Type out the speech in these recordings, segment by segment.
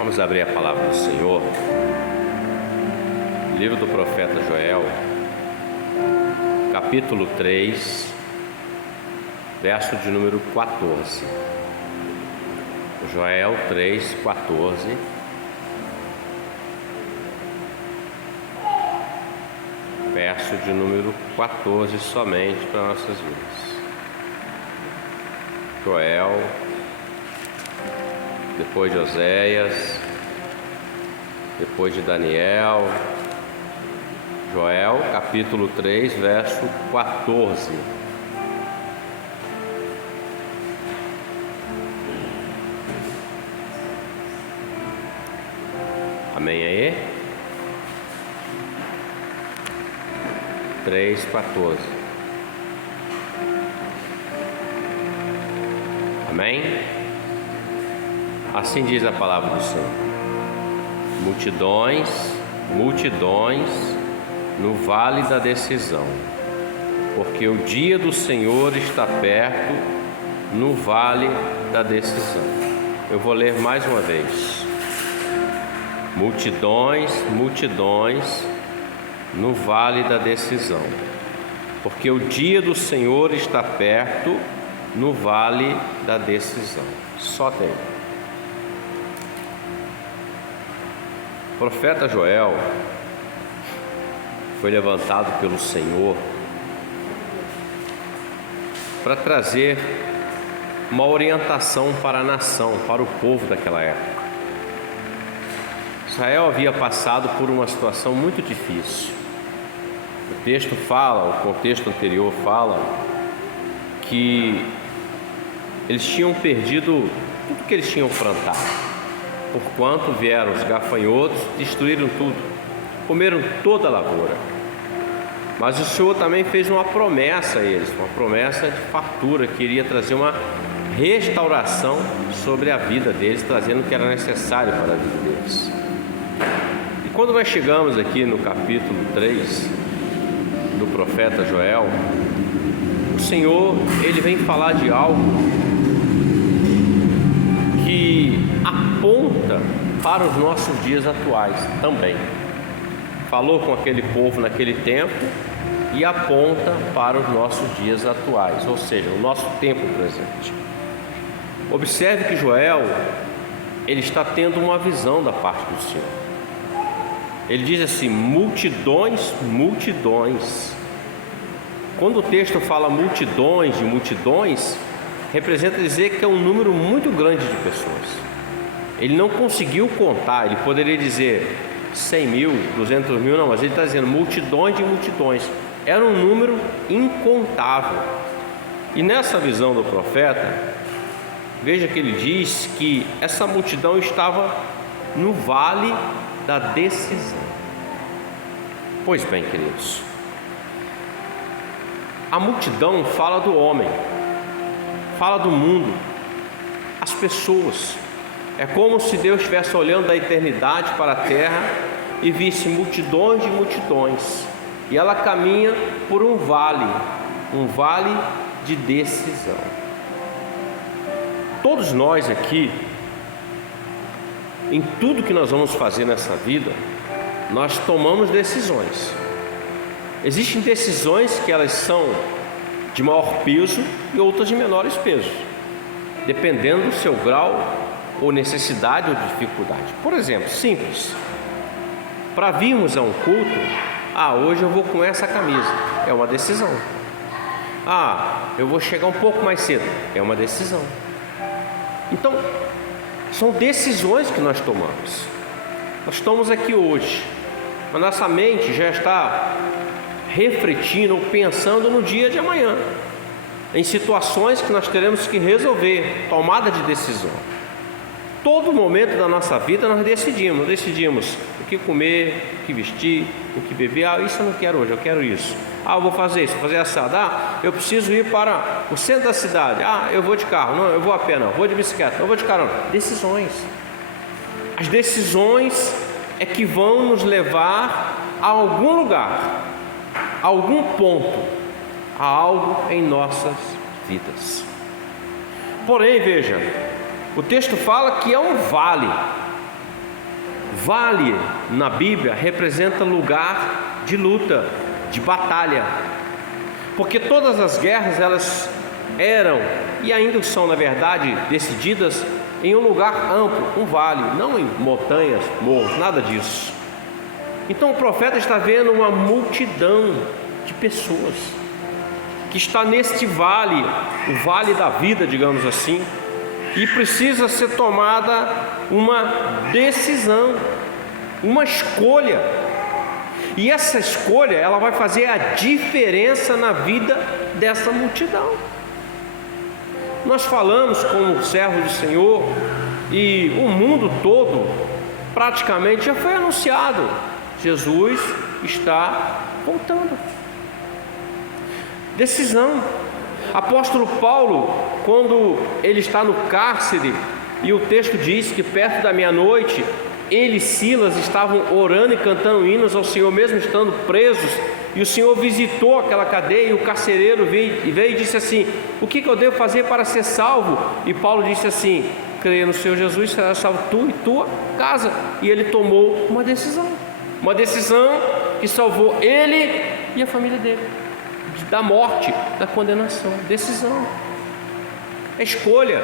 Vamos abrir a palavra do Senhor. Livro do profeta Joel, capítulo 3, verso de número 14. Joel 3, 14. Verso de número 14 somente para nossas vidas. Joel, depois de Oséias, depois de Daniel. Joel, capítulo 3, verso 14. Amém aí? 3, 14. Amém? Assim diz a palavra do Senhor: multidões, multidões no vale da decisão, porque o dia do Senhor está perto no vale da decisão. Eu vou ler mais uma vez: multidões, multidões no vale da decisão, porque o dia do Senhor está perto no vale da decisão. Só tem. O profeta Joel foi levantado pelo Senhor para trazer uma orientação para a nação, para o povo daquela época. Israel havia passado por uma situação muito difícil. O texto fala, o contexto anterior fala que eles tinham perdido tudo que eles tinham plantado, porquanto vieram os gafanhotos, destruíram tudo, comeram toda a lavoura. Mas o Senhor também fez uma promessa a eles, uma promessa de fartura, que iria trazer uma restauração sobre a vida deles, trazendo o que era necessário para a vida deles. E quando nós chegamos aqui no capítulo 3 do profeta Joel, o Senhor, ele vem falar de algo que aponta para os nossos dias atuais também. Falou com aquele povo naquele tempo e aponta para os nossos dias atuais, ou seja, o nosso tempo presente. Observe que Joel, ele está tendo uma visão da parte do Senhor. Ele diz assim: multidões, multidões. Quando o texto fala multidões de multidões, representa dizer que é um número muito grande de pessoas. Ele não conseguiu contar. Ele poderia dizer 100 mil, 200 mil, não, mas ele está dizendo multidões de multidões. Era um número incontável. E nessa visão do profeta, veja que ele diz que essa multidão estava no vale da decisão. Pois bem, queridos, a multidão fala do homem, fala do mundo, as pessoas. É como se Deus estivesse olhando da eternidade para a terra e visse multidões de multidões, e ela caminha por um vale de decisão. Todos nós aqui, em tudo que nós vamos fazer nessa vida, nós tomamos decisões. Existem decisões que elas são de maior peso e outras de menores pesos, dependendo do seu grau ou necessidade ou dificuldade. Por exemplo, simples: para virmos a um culto, hoje eu vou com essa camisa, é uma decisão. Eu vou chegar um pouco mais cedo, é uma decisão. Então, são decisões que nós tomamos. Nós estamos aqui hoje, mas nossa mente já está refletindo ou pensando no dia de amanhã, em situações que nós teremos que resolver, tomada de decisão. Todo momento da nossa vida nós decidimos o que comer, o que vestir, o que beber. Isso eu não quero hoje, eu quero isso. Eu vou fazer isso, vou fazer assado. Eu preciso ir para o centro da cidade. Eu vou de carro, não, eu vou a pé, não, vou de bicicleta, não vou de carona. Decisões. As decisões é que vão nos levar a algum lugar, a algum ponto, a algo em nossas vidas. Porém, veja, o texto fala que é um vale. Vale na Bíblia representa lugar de luta, de batalha, porque todas as guerras elas eram e ainda são, na verdade, decididas em um lugar amplo, um vale, não em montanhas, morros, nada disso. Então o profeta está vendo uma multidão de pessoas que está neste vale, o vale da vida, digamos assim, e precisa ser tomada uma decisão, uma escolha. E essa escolha, ela vai fazer a diferença na vida dessa multidão. Nós falamos como servos do Senhor, e o mundo todo praticamente já foi anunciado: Jesus está voltando. Decisão. Apóstolo Paulo, quando ele está no cárcere, e o texto diz que perto da meia-noite, ele e Silas estavam orando e cantando hinos ao Senhor, mesmo estando presos, e o Senhor visitou aquela cadeia, e o carcereiro veio e disse assim: o que eu devo fazer para ser salvo? E Paulo disse assim: creia no Senhor Jesus, será salvo tu e tua casa. E ele tomou uma decisão que salvou ele e a família dele da morte, da condenação. Decisão, escolha.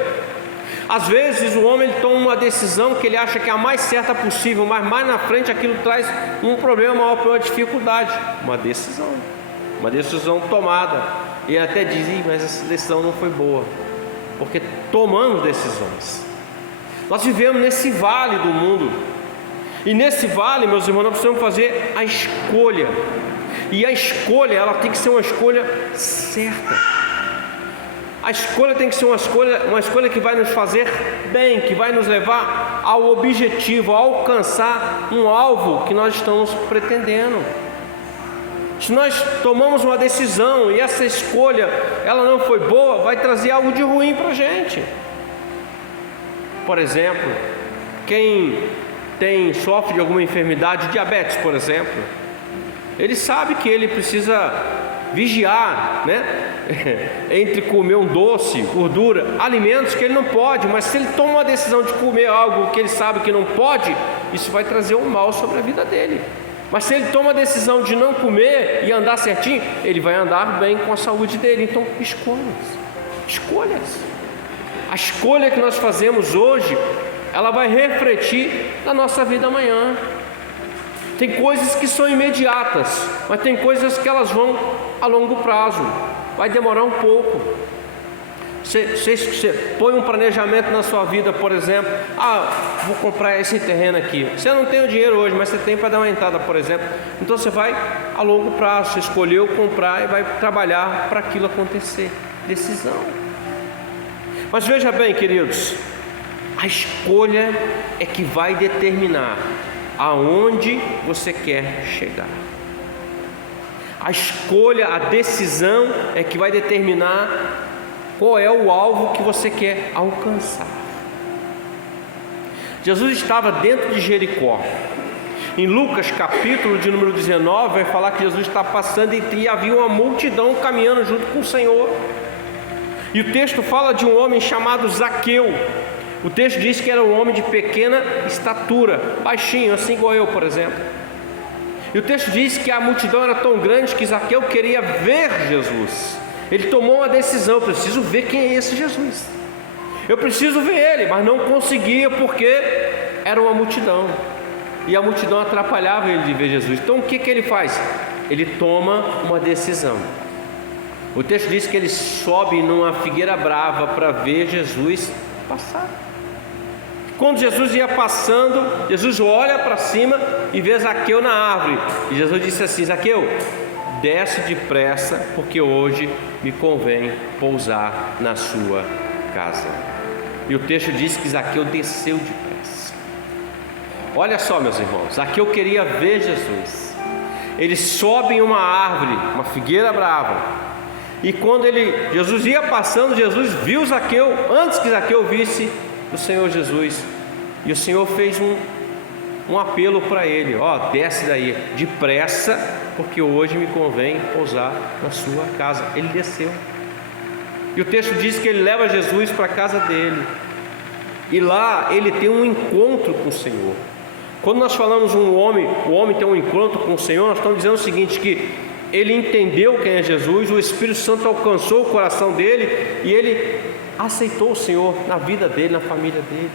Às vezes o homem toma uma decisão que ele acha que é a mais certa possível, mas mais na frente aquilo traz um problema maior, uma dificuldade. Uma decisão tomada, e até diz: mas essa decisão não foi boa, porque tomamos decisões. Nós vivemos nesse vale do mundo, e nesse vale, meus irmãos, nós precisamos fazer a escolha. E a escolha, ela tem que ser uma escolha certa. A escolha tem que ser uma escolha que vai nos fazer bem, que vai nos levar ao objetivo, a alcançar um alvo que nós estamos pretendendo. Se nós tomamos uma decisão e essa escolha ela não foi boa, vai trazer algo de ruim para a gente. Por exemplo, quem sofre de alguma enfermidade, diabetes, por exemplo, ele sabe que ele precisa vigiar, entre comer um doce, gordura, alimentos que ele não pode, mas se ele toma uma decisão de comer algo que ele sabe que não pode, isso vai trazer um mal sobre a vida dele. Mas se ele toma a decisão de não comer e andar certinho, ele vai andar bem com a saúde dele. Então, escolhas. A escolha que nós fazemos hoje, ela vai refletir na nossa vida amanhã. Tem coisas que são imediatas, mas tem coisas que elas vão a longo prazo, vai demorar um pouco. Você põe um planejamento na sua vida, por exemplo: vou comprar esse terreno aqui. Você não tem o dinheiro hoje, mas você tem para dar uma entrada, por exemplo. Então você vai a longo prazo, você escolheu comprar e vai trabalhar para aquilo acontecer. Decisão. Mas veja bem, queridos, a escolha é que vai determinar aonde você quer chegar. A escolha, a decisão é que vai determinar qual é o alvo que você quer alcançar. Jesus estava dentro de Jericó. Em Lucas capítulo de número 19 vai falar que Jesus está passando e havia uma multidão caminhando junto com o Senhor. E o texto fala de um homem chamado Zaqueu. O texto diz que era um homem de pequena estatura, baixinho, assim igual eu, por exemplo. E o texto diz que a multidão era tão grande que Zaqueu queria ver Jesus. Ele tomou uma decisão: eu preciso ver quem é esse Jesus. Eu preciso ver ele, mas não conseguia porque era uma multidão. E a multidão atrapalhava ele de ver Jesus. Então o que ele faz? Ele toma uma decisão. O texto diz que ele sobe numa figueira brava para ver Jesus passar. Quando Jesus ia passando, Jesus olha para cima e vê Zaqueu na árvore. E Jesus disse assim: Zaqueu, desce depressa, porque hoje me convém pousar na sua casa. E o texto diz que Zaqueu desceu depressa. Olha só, meus irmãos, Zaqueu queria ver Jesus. Ele sobe em uma árvore, uma figueira brava. E quando Jesus ia passando, Jesus viu Zaqueu antes que Zaqueu visse o Senhor Jesus. E o Senhor fez um apelo para ele: desce daí depressa, porque hoje me convém pousar na sua casa. Ele desceu. E o texto diz que ele leva Jesus para a casa dele. E lá ele tem um encontro com o Senhor. Quando nós falamos o homem tem um encontro com o Senhor, nós estamos dizendo o seguinte, que ele entendeu quem é Jesus, o Espírito Santo alcançou o coração dele e ele aceitou o Senhor na vida dele, na família dele.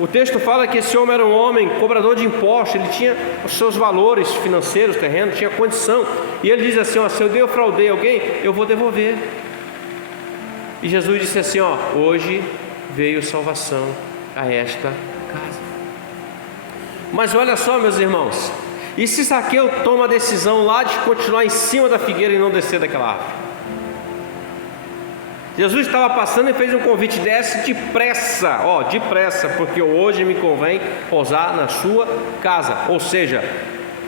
O texto fala que esse homem era um homem cobrador de impostos, ele tinha os seus valores financeiros, terrenos, tinha condição, e ele diz assim, se eu defraudei alguém, eu vou devolver. E Jesus disse assim, hoje veio salvação a esta casa. Mas olha só, meus irmãos, e se Zaqueu toma a decisão lá de continuar em cima da figueira e não descer daquela árvore? Jesus estava passando e fez um convite, desce depressa, depressa, porque hoje me convém pousar na sua casa. Ou seja,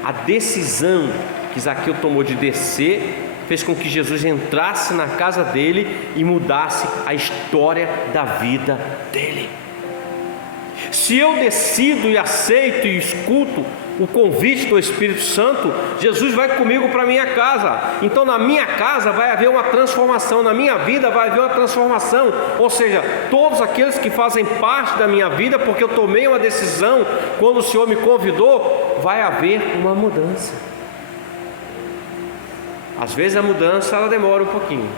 a decisão que Zaqueu tomou de descer fez com que Jesus entrasse na casa dele e mudasse a história da vida dele. Se eu decido e aceito e escuto o convite do Espírito Santo, Jesus vai comigo para a minha casa. Então na minha casa vai haver uma transformação, na minha vida vai haver uma transformação. Ou seja, todos aqueles que fazem parte da minha vida, porque eu tomei uma decisão, quando o Senhor me convidou, vai haver uma mudança. Às vezes a mudança ela demora um pouquinho,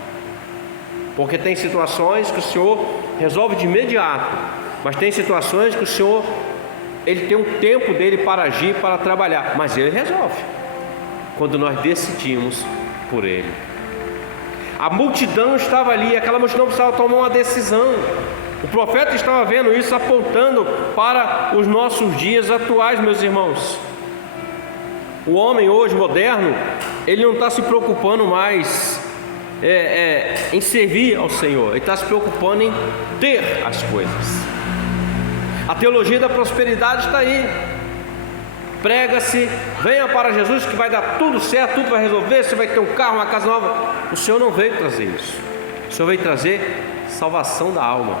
porque tem situações que o Senhor resolve de imediato, mas tem situações que o Senhor ele tem um tempo dele para agir, para trabalhar, mas ele resolve quando nós decidimos por ele. A multidão estava ali, aquela multidão precisava tomar uma decisão. O profeta estava vendo isso, apontando para os nossos dias atuais, meus irmãos. O homem hoje moderno, ele não está se preocupando mais em servir ao Senhor, ele está se preocupando em ter as coisas. A teologia da prosperidade está aí. Prega-se, venha para Jesus que vai dar tudo certo, tudo vai resolver, você vai ter um carro, uma casa nova. O Senhor não veio trazer isso. O Senhor veio trazer salvação da alma.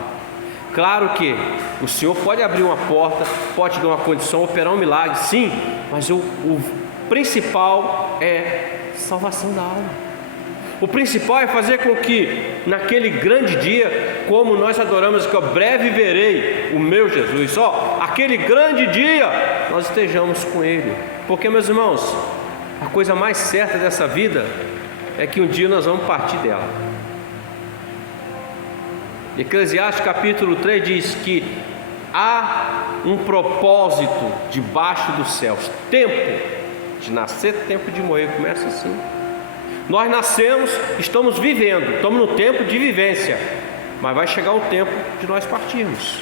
Claro que o Senhor pode abrir uma porta, pode dar uma condição, operar um milagre, sim, mas o principal é salvação da alma. O principal é fazer com que naquele grande dia, como nós adoramos que breve verei o meu Jesus, aquele grande dia nós estejamos com Ele. Porque, meus irmãos, a coisa mais certa dessa vida é que um dia nós vamos partir dela. Eclesiastes capítulo 3 diz que há um propósito debaixo dos céus, tempo de nascer, tempo de morrer, começa assim. Nós nascemos, estamos vivendo, estamos no tempo de vivência, mas vai chegar o tempo de nós partirmos.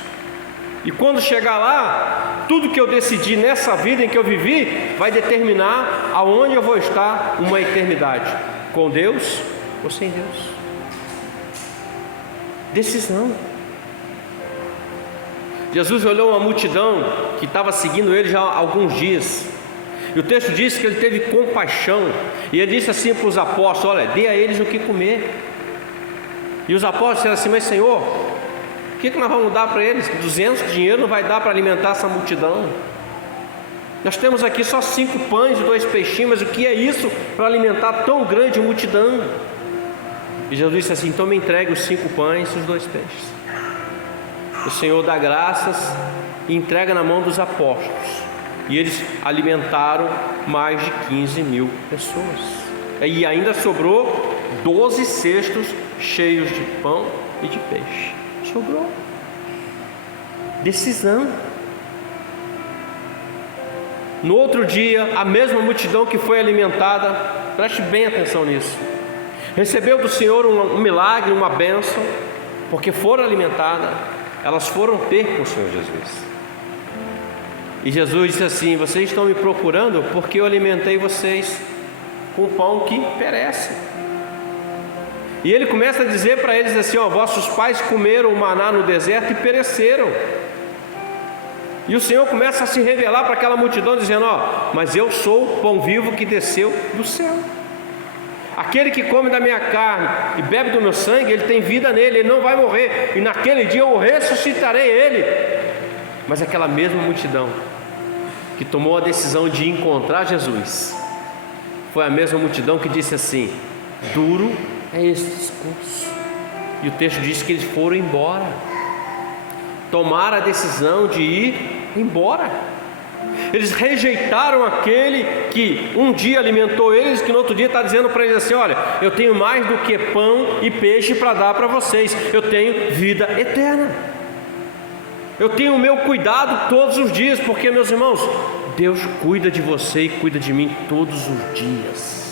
E quando chegar lá, tudo que eu decidi nessa vida em que eu vivi vai determinar aonde eu vou estar uma eternidade, com Deus ou sem Deus. Decisão. Jesus olhou uma multidão que estava seguindo ele já há alguns dias. E o texto diz que ele teve compaixão. E ele disse assim para os apóstolos: olha, dê a eles o que comer. E os apóstolos disseram assim: mas Senhor, o que nós vamos dar para eles? 200 dinheiro não vai dar para alimentar essa multidão. Nós temos aqui só 5 pães e 2 peixinhos, mas o que é isso para alimentar tão grande multidão? E Jesus disse assim: então me entregue os 5 pães e os 2 peixes. O Senhor dá graças e entrega na mão dos apóstolos. E eles alimentaram mais de 15 mil pessoas. E ainda sobrou 12 cestos cheios de pão e de peixe. Sobrou. Decisão. No outro dia, a mesma multidão que foi alimentada, preste bem atenção nisso, recebeu do Senhor um milagre, uma bênção, porque foram alimentadas, elas foram ter com o Senhor Jesus. E Jesus disse assim: vocês estão me procurando porque eu alimentei vocês com pão que perece. E ele começa a dizer para eles assim: vossos pais comeram o maná no deserto e pereceram. E o Senhor começa a se revelar para aquela multidão dizendo: mas eu sou o pão vivo que desceu do céu. Aquele que come da minha carne e bebe do meu sangue, ele tem vida nele, ele não vai morrer, e naquele dia eu ressuscitarei ele. Mas aquela mesma multidão que tomou a decisão de encontrar Jesus foi a mesma multidão que disse assim: duro é esse discurso. E o texto diz que eles foram embora, tomaram a decisão de ir embora. Eles rejeitaram aquele que um dia alimentou eles, que no outro dia está dizendo para eles assim: olha, eu tenho mais do que pão e peixe para dar para vocês, eu tenho vida eterna, eu tenho o meu cuidado todos os dias, porque, meus irmãos, Deus cuida de você e cuida de mim todos os dias.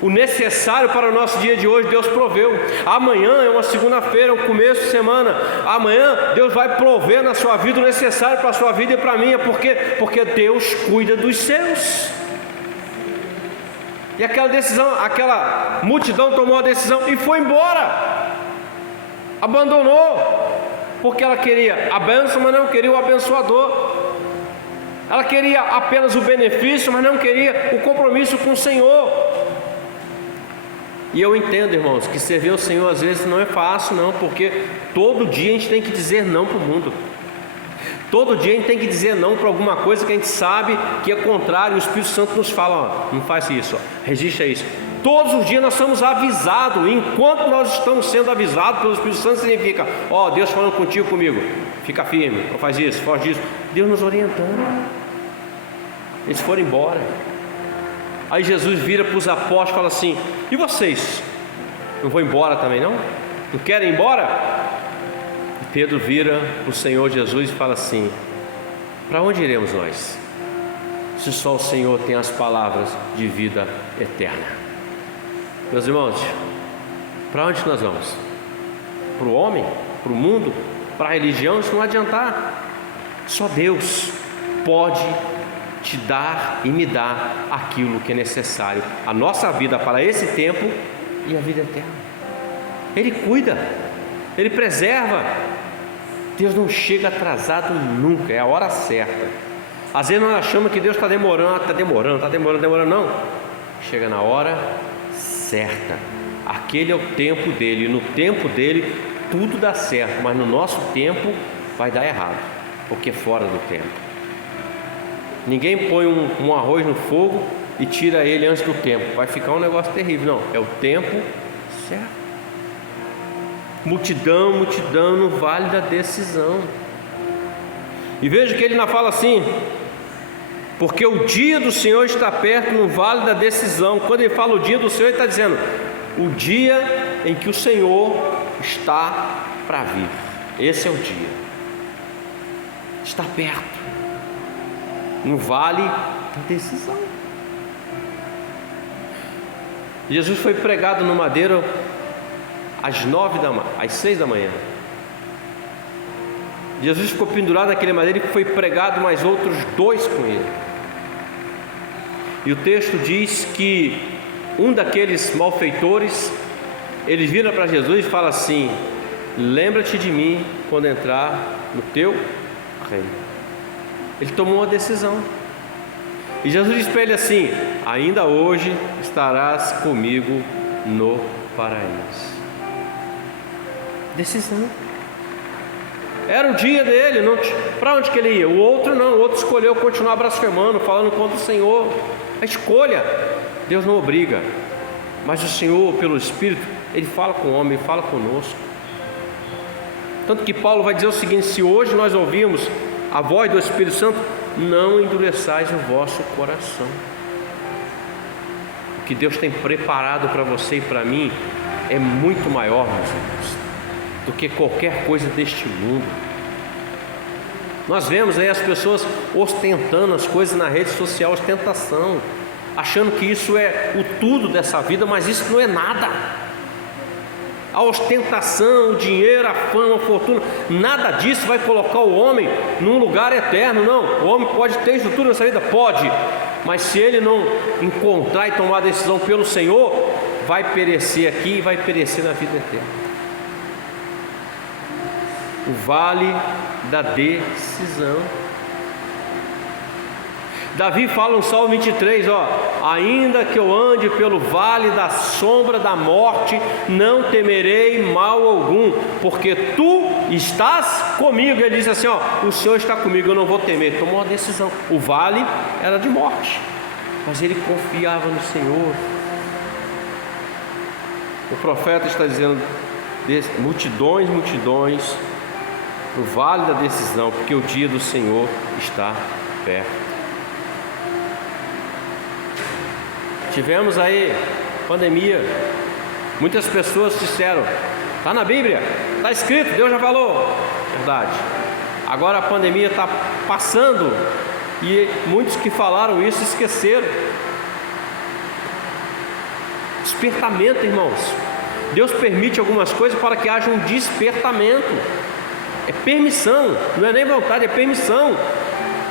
O necessário para o nosso dia de hoje Deus proveu. Amanhã é uma segunda-feira, é um começo de semana. Amanhã Deus vai prover na sua vida o necessário para a sua vida e para a minha. Porque Deus cuida dos seus. E aquela multidão tomou a decisão e foi embora. Abandonou. Porque ela queria a bênção, mas não queria o abençoador. Ela queria apenas o benefício, mas não queria o compromisso com o Senhor. E eu entendo, irmãos, que servir ao Senhor às vezes não é fácil, não, porque todo dia a gente tem que dizer não para o mundo. Todo dia a gente tem que dizer não para alguma coisa que a gente sabe que é contrário. O Espírito Santo nos fala: ó, não faz isso, ó, resiste a isso. Todos os dias nós somos avisados. Enquanto nós estamos sendo avisados pelo Espírito Santo, significa: ó, Deus falando contigo, comigo, fica firme, não faz isso, foge disso. Deus nos orientando. Eles foram embora. Aí Jesus vira para os apóstolos e fala assim: e vocês? Não vão embora também não? Não querem ir embora? E Pedro vira para o Senhor Jesus e fala assim: para onde iremos nós? Se só o Senhor tem as palavras de vida eterna. Meus irmãos, para onde nós vamos? Para o homem? Para o mundo? Para a religião? Isso não adiantar. Só Deus pode te dar e me dar aquilo que é necessário, a nossa vida para esse tempo e a vida eterna. Ele cuida, Ele preserva. Deus não chega atrasado nunca, é a hora certa. Às vezes nós achamos que Deus está demorando, está demorando, não. Chega na hora certa. Aquele é o tempo dele, e no tempo dele tudo dá certo, mas no nosso tempo vai dar errado, porque é fora do tempo. Ninguém põe um arroz no fogo e tira ele antes do tempo, vai ficar um negócio terrível. Não, é o tempo certo. Multidão no vale da decisão. E veja que ele ainda fala assim: porque o dia do Senhor está perto no vale da decisão. Quando ele fala o dia do Senhor, ele está dizendo o dia em que o Senhor está para vir. Esse é o dia, está perto, no vale da decisão. Jesus foi pregado no madeiro às 6 da manhã. Jesus ficou pendurado naquele madeiro e foi pregado mais outros 2 com ele. E o texto diz que um daqueles malfeitores, ele vira para Jesus e fala assim: lembra-te de mim quando entrar no teu reino. Ele tomou uma decisão. E Jesus disse para ele assim: ainda hoje estarás comigo no paraíso. Decisão. Era o dia dele. Para onde que ele ia? O outro não. O outro escolheu continuar blasfemando, falando contra o Senhor. A escolha. Deus não obriga, mas o Senhor, pelo Espírito, Ele fala com o homem, Ele fala conosco. Tanto que Paulo vai dizer o seguinte: se hoje nós ouvirmos a voz do Espírito Santo, não endureçais o vosso coração. O que Deus tem preparado para você e para mim é muito maior, meus irmãos, do que qualquer coisa deste mundo. Nós vemos aí as pessoas ostentando as coisas na rede social, ostentação, achando que isso é o tudo dessa vida, mas isso não é nada. A ostentação, o dinheiro, a fama, a fortuna, nada disso vai colocar o homem num lugar eterno. Não, o homem pode ter estrutura nessa vida? Pode, mas se ele não encontrar e tomar a decisão pelo Senhor, vai perecer aqui e vai perecer na vida eterna. O vale da decisão. Davi fala no Salmo 23, ainda que eu ande pelo vale da sombra da morte, não temerei mal algum, porque tu estás comigo. Ele diz assim, o Senhor está comigo, eu não vou temer. Tomou uma decisão. O vale era de morte, mas ele confiava no Senhor. O profeta está dizendo, multidões no vale da decisão, porque o dia do Senhor está perto. Tivemos aí pandemia, muitas pessoas disseram, está na Bíblia, está escrito, Deus já falou. Verdade. Agora a pandemia está passando e muitos que falaram isso esqueceram. Despertamento, irmãos. Deus permite algumas coisas para que haja um despertamento. É permissão, não é nem vontade, é permissão.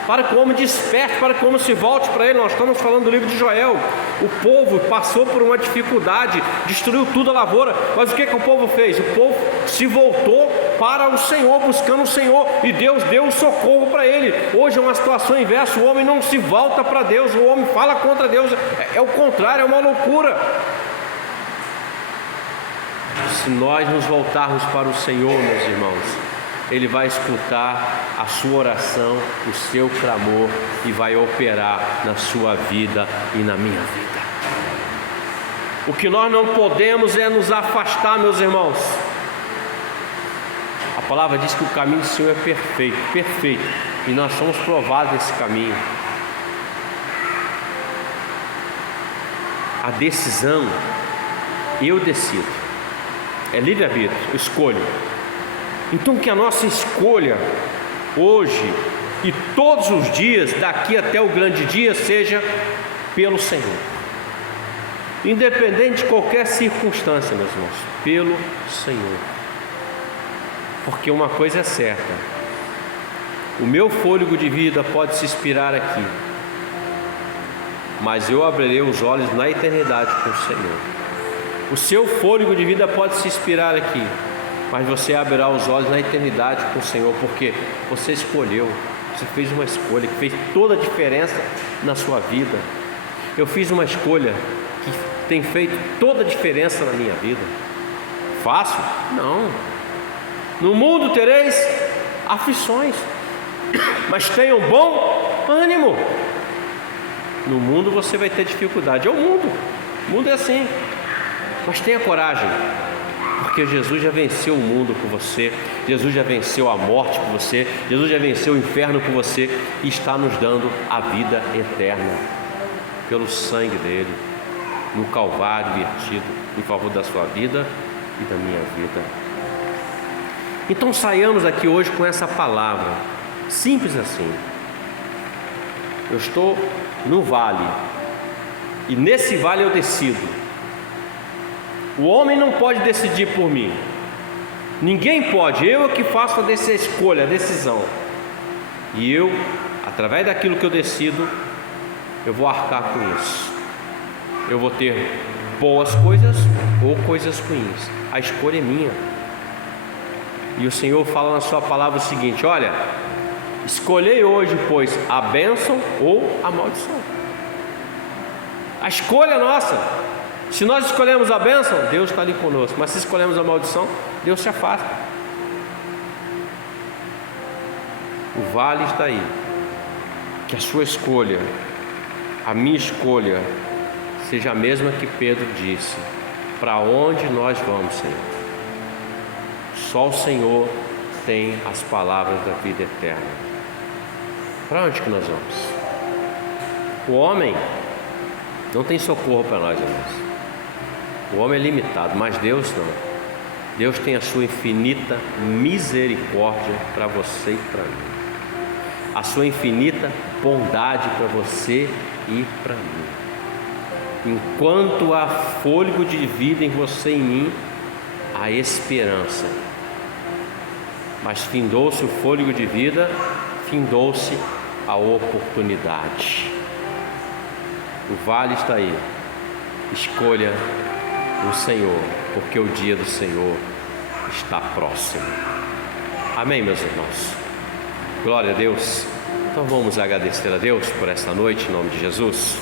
Para que o homem desperte, para que o homem se volte para Ele. Nós estamos falando do livro de Joel. O povo passou por uma dificuldade, destruiu tudo a lavoura. Mas o que o povo fez? O povo se voltou para o Senhor, buscando o Senhor, e Deus deu o socorro para ele. Hoje é uma situação inversa, o homem não se volta para Deus, o homem fala contra Deus. É o contrário, é uma loucura. Se nós nos voltarmos para o Senhor, meus irmãos, Ele vai escutar a sua oração, o seu clamor, e vai operar na sua vida e na minha vida. O que nós não podemos é nos afastar, meus irmãos. A palavra diz que o caminho do Senhor é perfeito, perfeito, e nós somos provados nesse caminho. A decisão, eu decido, é livre-arbítrio, eu escolho. Então que a nossa escolha hoje e todos os dias, daqui até o grande dia, seja pelo Senhor, independente de qualquer circunstância, meus irmãos, pelo Senhor. Porque uma coisa é certa, o meu fôlego de vida pode se expirar aqui, mas eu abrirei os olhos na eternidade com o Senhor. O seu fôlego de vida pode se expirar aqui, mas você abrirá os olhos na eternidade com o Senhor, porque você escolheu, você fez uma escolha que fez toda a diferença na sua vida. Eu fiz uma escolha que tem feito toda a diferença na minha vida. Fácil? Não. No mundo tereis aflições, mas tenham bom ânimo. No mundo você vai ter dificuldade, é o mundo é assim, mas tenha coragem, porque Jesus já venceu o mundo por você, Jesus já venceu a morte por você, Jesus já venceu o inferno por você, e está nos dando a vida eterna, pelo sangue dele, no Calvário vertido, em favor da sua vida e da minha vida. Então saiamos aqui hoje com essa palavra, simples assim. Eu estou no vale, e nesse vale eu decido. O homem não pode decidir por mim, ninguém pode, eu é que faço a escolha, a decisão. E eu, através daquilo que eu decido, eu vou arcar com isso. Eu vou ter boas coisas ou coisas ruins, a escolha é minha. E o Senhor fala na sua palavra o seguinte: olha, escolhei hoje, pois, a bênção ou a maldição. A escolha é nossa. Se nós escolhemos a bênção, Deus está ali conosco. Mas se escolhemos a maldição, Deus se afasta. O vale está aí. Que a sua escolha, a minha escolha, seja a mesma que Pedro disse: para onde nós vamos, Senhor? Só o Senhor tem as palavras da vida eterna. Para onde que nós vamos? O homem não tem socorro para nós, irmãos. O homem é limitado, mas Deus não. Deus tem a sua infinita misericórdia para você e para mim, a sua infinita bondade para você e para mim. Enquanto há fôlego de vida em você e em mim, há esperança. Mas findou-se o fôlego de vida, findou-se a oportunidade. O vale está aí. Escolha o Senhor, porque o dia do Senhor está próximo. Amém, meus irmãos? Glória a Deus. Então vamos agradecer a Deus por esta noite, em nome de Jesus.